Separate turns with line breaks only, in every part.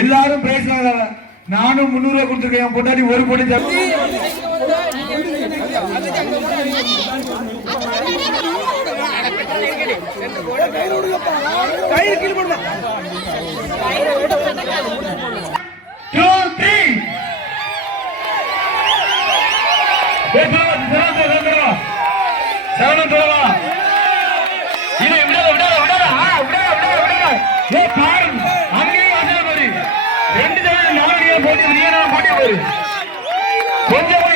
எல்லாரும் பேசுறாங்க. நானும் முன்னூறு ரூபாய் கொடுத்துருக்கேன். பொண்டாடி ஒரு கோடி கயிறு கீழ் போடுங்க கொஞ்சம்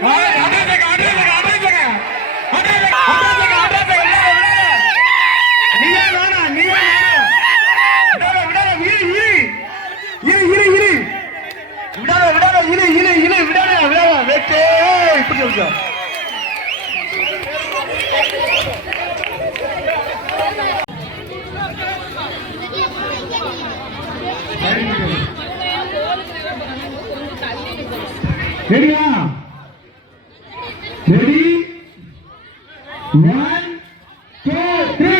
All right, I'm gonna take சரியா? ரெடி ஒன் டூ த்ரீ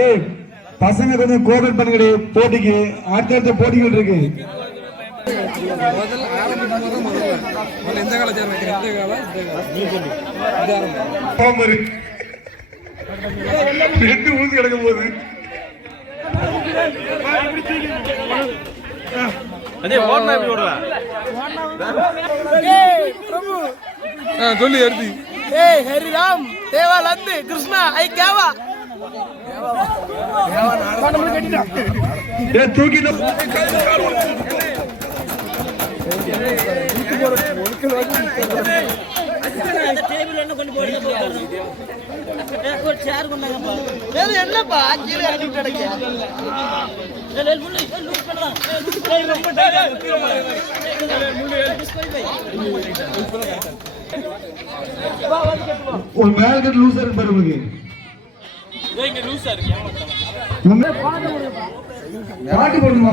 ஏய் பசங்க கொஞ்சம் கோவில் பண்ணுங்க போட்டிக்கு அடுத்தடுத்த போட்டிகள் இருக்கு. முதல் ஆரம்பிக்கும் முதல்ல.
முதல்ல எந்த கால சேர்ந்து வைக்கிறேன். இந்த கால இந்த கால.
இது ஆரம்பிக்கும் ரெண்டு ஊசி கிடக்கும் போது.
சொல்லி அரிசி
ஏய் ஹரிராம் தேவா லந்து கிருஷ்ணா ஐ
கேவா. ஏ
தூக்கிட்டு என்னப்பா கீழே இறங்கி கிடைக்க
ஒரு மேல கட்டு லூசா இருக்கு பாரு உங்களுக்கு பாட்டு போடுமா?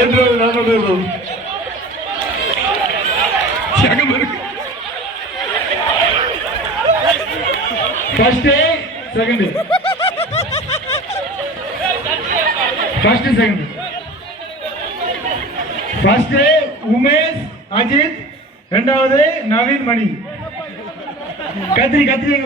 என்று நான் சொல்றோம் first second first second first Umesh Ajith ரெண்டாவது நவீன் மணி. கத்திரி கத்திரி